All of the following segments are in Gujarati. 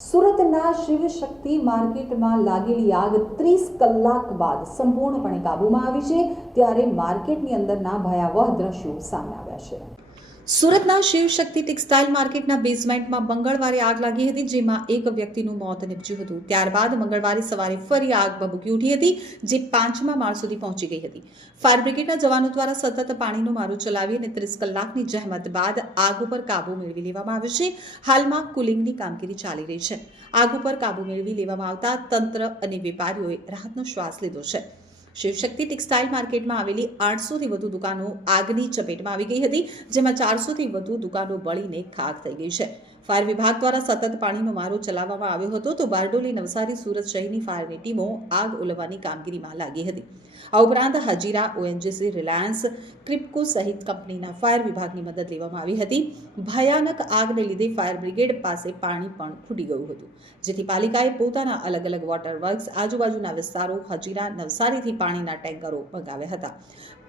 સુરતના શિવશક્તિ માર્કેટમાં લાગેલી આગ 30 કલાક બાદ સંપૂર્ણપણે કાબૂમાં આવી છે, ત્યારે માર્કેટની અંદરના ભયાવહ દ્રશ્યો સામે આવ્યા છે। સુરતના શિવશક્તિ ટેક્સટાઇલ માર્કેટના બેઝમેન્ટમાં મંગળવારે આગ લાગી હતી, જેમાં એક વ્યક્તિનું મોત નીપજ્યું હતું। ત્યારબાદ મંગળવારે સવારે ફરી આગ ભભૂકી ઉઠી હતી, જે 5મા માળ સુધી પહોંચી ગઈ હતી। ફાયર બ્રિગેડના જવાનો દ્વારા સતત પાણીનો મારો ચલાવી અને 30 કલાકની જહેમત બાદ આગ ઉપર કાબૂ મેળવી લેવામાં આવ્યો છે। હાલમાં કુલિંગની કામગીરી ચાલી રહી છે। આગ ઉપર કાબૂ મેળવી લેવામાં આવતા તંત્ર અને વેપારીઓએ રાહતનો શ્વાસ લીધો છે। શિવશક્તિ ટેક્સટાઇલ માર્કેટમાં આવેલી 800થી વધુ દુકાનો આગની ચપેટમાં આવી ગઈ હતી, જેમાં 400થી વધુ દુકાનો બળીને ખાખ થઈ ગઈ છે। ફાયર વિભાગ દ્વારા સતત પાણીનો મારો ચલાવવામાં આવ્યો હતો, તો બારડોલી, નવસારી, સુરત શહેરની ફાયરની ટીમો આગ ઓલવવાની કામગીરીમાં લાગી હતી। આ ઉપરાંત હજીરા, ઓએનજીસી, રિલાયન્સ, ક્રિપ્કો સહિત કંપનીના ફાયર વિભાગની મદદ લેવામાં આવી હતી। ભયાનક આગને લીધે ફાયર બ્રિગેડ પાસે પાણી પણ ખૂટી ગયું હતું, જેથી પાલિકાએ પોતાના અલગ અલગ વોટર વર્ક્સ, આજુબાજુના વિસ્તારો, હજીરા, નવસારીથી પાણીના ટેન્કરો મંગાવ્યા હતા।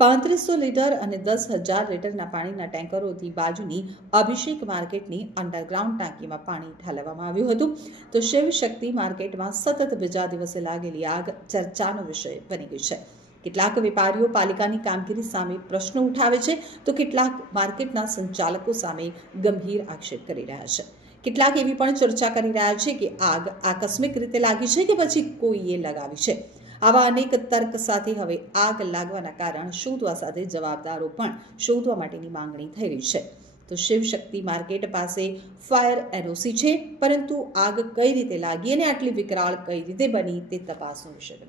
3500 લીટર અને 10,000 લીટરના પાણીના ટેન્કરોથી બાજુની અભિષેક માર્કેટની અંડરગ્રાઉન્ડ ટાંકીમાં પાણી ઠાલવવામાં આવ્યું હતું। તો શિવશક્તિ માર્કેટમાં સતત બીજા દિવસે લાગેલી આગ ચર્ચાનો વિષય બની ગઈ છે। કેટલાક વેપારીઓ પાલિકાની કામગીરી સામે પ્રશ્નો ઉઠાવે છે, તો કેટલાક માર્કેટના સંચાલકો સામે ગંભીર આક્ષેપ કરી રહ્યા છે। કેટલાક એવી પણ ચર્ચા કરી રહ્યા છે કે આગ આકસ્મિક રીતે લાગી છે કે પછી કોઈએ લગાવી છે। આવા અનેક તર્ક સાથે હવે આગ લાગવાના કારણ શોધવા સાથે જવાબદારો પણ શોધવા માટેની માંગણી થઈ રહી છે। તો શિવશક્તિ માર્કેટ પાસે ફાયર એનઓસી છે, પરંતુ આગ કઈ રીતે લાગી અને આટલી વિકરાળ કઈ રીતે બની તે તપાસનો વિષય બને।